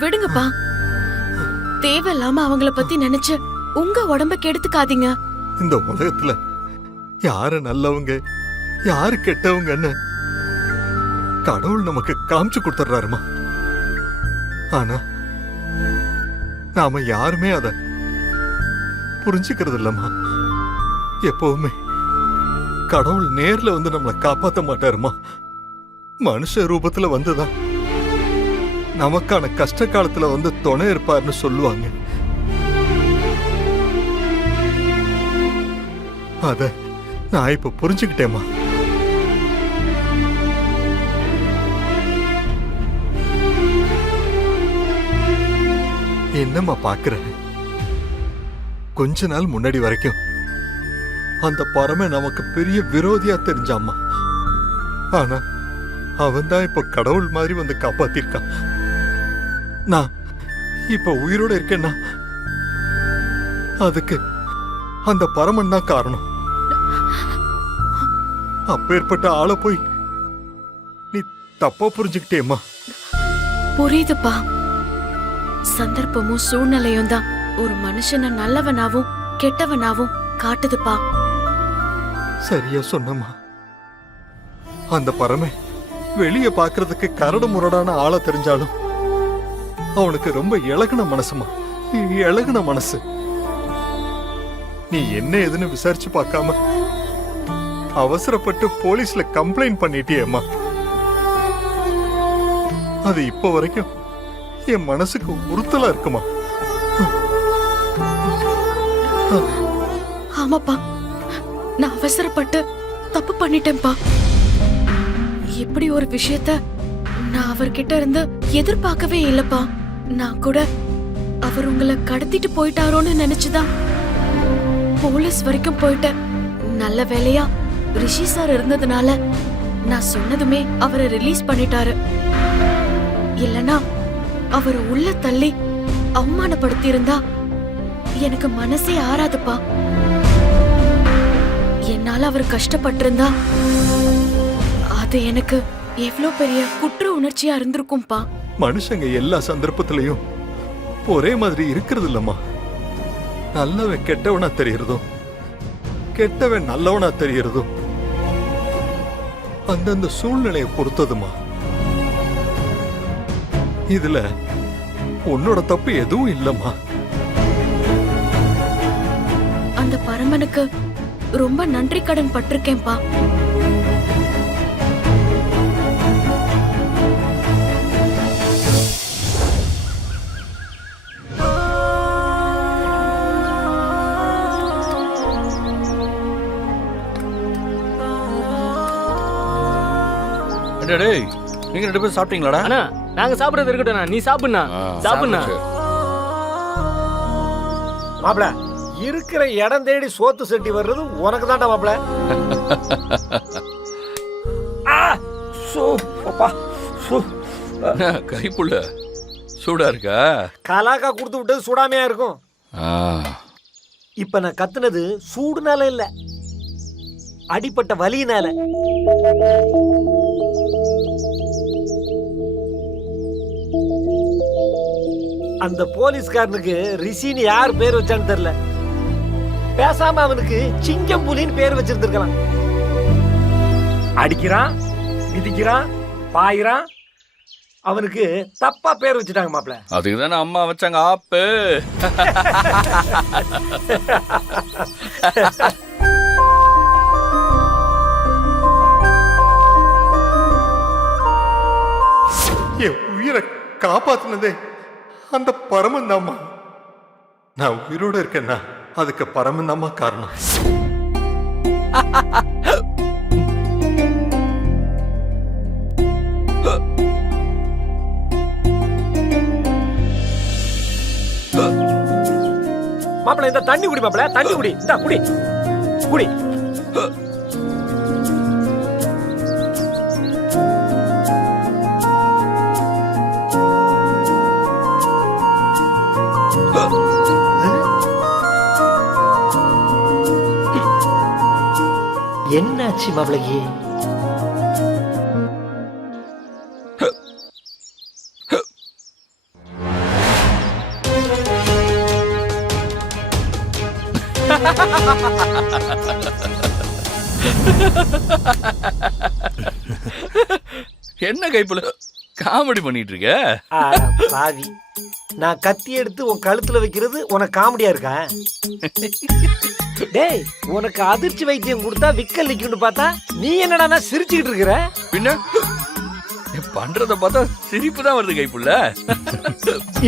விடுங்கப்பா. தேவையில்லாம அவங்கள பத்தி நினைச்சு உங்க உடம்ப கெடுத்துக்காதீங்க. இந்த உலகத்துல யாரு நல்லவங்க யாரு கெட்டவங்கன்னு கடவுள் நமக்கு காமிச்சு கொடுத்துறாருமா. ஆனா நாம யாருமே அத புரிஞ்சுக்கிறது இல்லம்மா. எப்பவுமே கடவுள் நேர்ல வந்து நம்மளை காப்பாத்த மாட்டாருமா. மனுஷ ரூபத்துல வந்துதான் நமக்கான கஷ்ட காலத்துல வந்து துணை இருப்பாருன்னு சொல்லுவாங்க. அத நான் இப்ப புரிஞ்சுக்கிட்டேம்மா. என்னம்மா பாக்குற? கொஞ்ச நாள் முன்னாடி வரைக்கும் அந்த பரம நமக்கு பெரிய விரோதியா தெரிஞ்சாம்மா. ஆனா அவன் தான் இப்ப கடவுள் மாதிரி வந்து காப்பாத்திருக்கான். நான் இப்ப உயிரோட இருக்கேன்னா அதுக்கு அந்த பரமன் தான் காரணம். அப்பேற்பட்ட ஆளை போய் நீ தப்பா புரிஞ்சுக்கிட்டேம்மா. புரியுதுப்பா. சந்தர்ப்பமும் சூழ்நிலையும் தான் ஒரு மனுஷனை நல்லவனாவும் கெட்டவனாவும் காட்டுதுப்பா. சரியா சொன்னம்மா. அந்த பரமே வெளிய பாக்குறதுக்கு கரடு முரடான ஆளை தெரிஞ்சாலும் அவனுக்கு ரொம்ப இளகுன மனசுமா. இளகுன மனசு. நீ என்ன ஏதுன்னு விசாரிச்சு பார்க்காம அவசரப்பட்டு போலீஸ்ல கம்ப்ளைண்ட் பண்ணிட்டியேம்மா. அது இப்ப வரைக்கும் என் மனசுக்கு உறுத்தலா இருக்குமா. ஆமாப்பா, நான் அவசரப்பட்டு தப்பு பண்ணிட்டேன்ப்பா. இப்படி ஒரு விஷயத்த நான் அவர்கிட்ட இருந்து எதிர்பார்க்கவே இல்லப்பா. நான் கூட அவர் உங்களை கடத்திட்டு போயிட்டாரோன்னு நினைச்சுதான் போலீஸ் வரைக்கும் போயிட்டேன். நல்ல வேலையா ரிஷி சார் இருந்ததுனால நான் சொன்னதுமே அவரை ரிலீஸ் பண்ணிட்டாரு. இல்லனா அவரை உள்ள தள்ளி அவமானப்படுத்தி இருந்தா எனக்கு மனசே ஆறாதுப்பா. என்னால அவர் கஷ்டப்பட்டிருந்தா அது எனக்கு எவ்வளவு பெரிய குற்ற உணர்ச்சியா இருந்திருக்கும்பா. மனுஷங்க எல்லா சந்தர்ப்பத்திலையும் ஒரே மாதிரி இருக்கிறது இல்லம்மா. நல்லவன் கெட்டவனா தெரியறதும் கெட்டவன் நல்லவனா தெரியறதும் அந்தந்த சூழ்நிலையை பொறுத்ததுமா. இதுல உன்னோட தப்பு எதுவும் இல்லம்மா. அந்த பரமனுக்கு ரொம்ப நன்றி கடன் பட்டிருக்கேன்பா. நீங்க ரெண்டு பேரும் சாப்பிட்டீங்களாடா? அண்ணா நாங்க சாப்பிடுறது இருக்கட்டும், நீ சாப்பிடுண்ணா. சாப்பிடுண்ணா. மாப்பிள இருக்கிற இடம் தேடி சோத்து சட்டி வர்றது உனக்கு தான்டா மாப்பிள. கைப்புள்ள சூடா இருக்கா? கலாக்கா கொடுத்து விட்டது சூடாமையா இருக்கும். இப்ப நான் கத்துனது சூடுனால இல்ல, அடிப்பட்ட வலியினால. அந்த போலீஸ்காரனுக்கு ரிஷின்னு யார் பேர் வச்சான்னு தெரியல. பேசாம அவனுக்கு சிங்கம் புலின்னு பேர் வச்சிருந்திருக்கலாம். அடிக்கிறான், மிதிக்கிறான், பாயிறான். அவனுக்கு தப்பா பேர் வச்சுட்டாங்க மாப்பிள. அதுக்கு தானே அம்மா வச்சாங்க ஆப்பு. என் உயிரை காப்பாத்தினதே அந்த பரமன் தாம்மா. நான் உயிரோட இருக்கேன்னா அதுக்கு பரமன் தாம்மா காரணம். மாப்பிள இந்த தண்ணி குடி மாப்பிள, தண்ணி குடி. இந்த குடி குடி. என்னாச்சு மாப்பிளைக்கு? என்ன கைப்புல காமெடி பண்ணிட்டு இருக்க? ஆட பாவி, நான் கத்தி எடுத்து உன் கழுத்துல வைக்கிறது உனக்கு காமெடியா இருக்கா? டேய், உனக்கு அதிர்ச்சி வைத்தியம் கொடுத்தா விக்கல் நிக்கும்னு பார்த்தா நீ என்னடா சிரிச்சுக்கிட்டு இருக்கிற? பின்ன நீ பண்றத பார்த்தா சிரிப்பு தான் வருது கைப்புள்ள.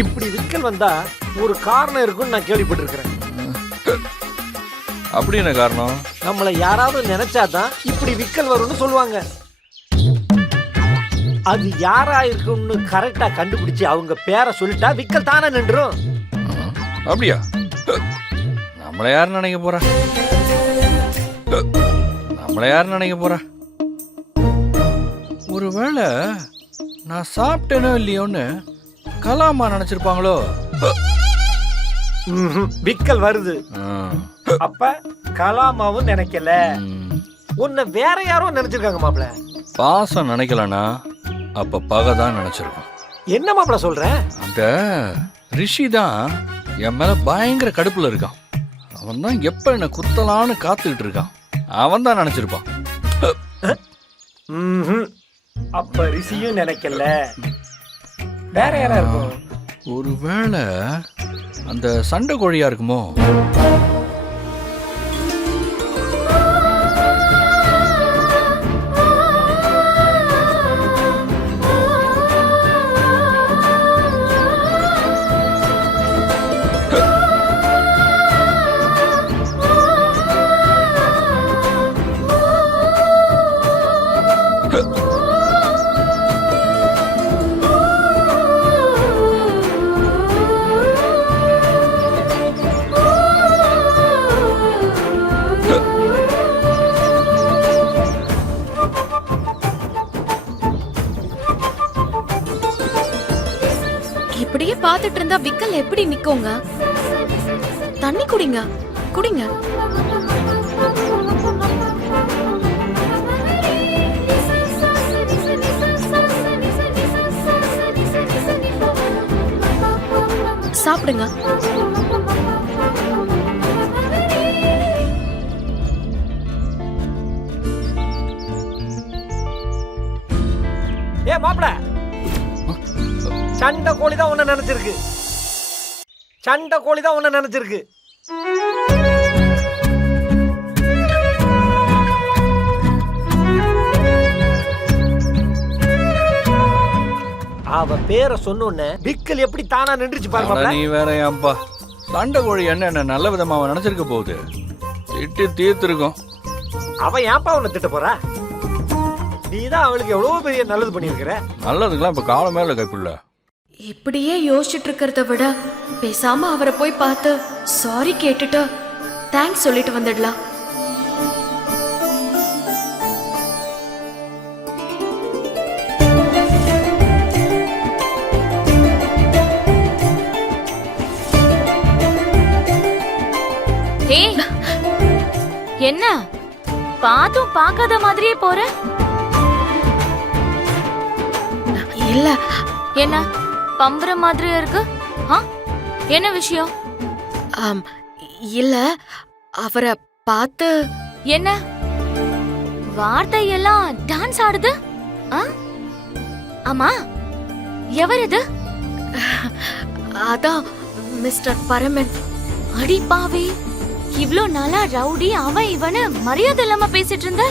இப்படி விக்கல் வந்தா ஒரு காரணம் இருக்குன்னு நான் கேள்விப்பட்டிருக்கிறேன். அப்படி என்ன காரணம்? நம்மள யாராவது நினைச்சாதான் இப்படி விக்கல் வரும்னு சொல்லுவாங்க. அது யாரா இருக்கும்னு கரெக்டா கண்டுபிடிச்சு அவங்க பேரை சொல்லிட்டா விக்கல் தானே நின்றும். அப்படியா? நம்மள யாரு நினைக்க போறா? நம்மள யாரு நினைக்க போறா? ஒருவேளை நான் சாப்பிட்டேனோ இல்லையோன்னு கலாமா நினைச்சிருப்பாங்களோ? விக்கல் வருது. அப்ப கலாமாவும் நினைக்கல, உன்னை வேற யாரோ நினைச்சிருக்காங்க மாப்ள. பாசம் நினைக்கலனா அப்ப பகைதான் நினைச்சிருக்கோம். என்ன மாப்ள சொல்ற? அந்த ரிஷி தான் என் மேல பயங்கர கடுப்புல இருக்கான். அவன் தான் எப்ப என்ன குத்தலான்னு காத்துக்கிட்டு இருக்கான். அவன் தான் நினைச்சிருப்பான். அப்ப ரிஷியும் நினைக்கல, வேற யாரா இருக்கும்? ஒருவேளை அந்த சண்டை கோழியா இருக்குமோ? இப்படியே பார்த்துட்டு இருந்தா விக்கல் எப்படி நிக்குங்க? தண்ணி குடிங்க, குடிங்க. சாப்பிடுங்க. ஏ மாப்ள, சண்டை கோழி தான் உன்னை நினைச்சிருக்கு. சண்டை கோழி தான் உன்னை நினைச்சிருக்கு. அவ பேரை சொன்னோன்னு விக்கல் எப்படி தானா நின்றுச்சு பாருங்க. நீ வேற ஏன்பா? சண்டை கோழி என்ன நல்ல விதமா அவன் நினைச்சிருக்க போகுது. திட்டி தீர்த்திருக்கும். அவன் ஏன்பா உன்னை திட்ட போறா? நீதான் அவளுக்கு எவ்வளவு பெரிய நல்லது பண்ணிருக்கிற. நல்லதுக்கெல்லாம் இப்ப காலமே இல்ல கைப்புள்ள. இப்படியே யோசிச்சுட்டு இருக்கிறத விட பேசாம அவரை போய் பார்த்து சாரி கேட்டுட்டு தேங்க்ஸ் சொல்லிட்டு வந்துடலாம். என்ன பாத்தும் பார்க்காத மாதிரியே போற? இல்ல, என்ன பம்புற மாதிரியே இருக்கு? என்ன விஷயம்? இல்ல, அவரை பார்த்து. என்ன வார்த்தையெல்லாம் டான்ஸ் ஆடுது? ஆமா, எவர் இது? அதான் மிஸ்டர் பரமன். அடி பாவி, இவ்ளோ நாளா ரவுடி அவன் இவனு மரியாதை இல்லாம பேசிட்டு இருந்த,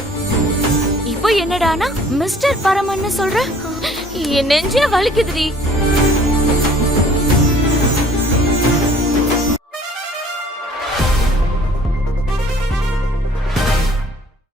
இப்போ என்னடானா மிஸ்டர் பரமன்னு சொல்ற? என் நெஞ்சே வலிக்குதுடி.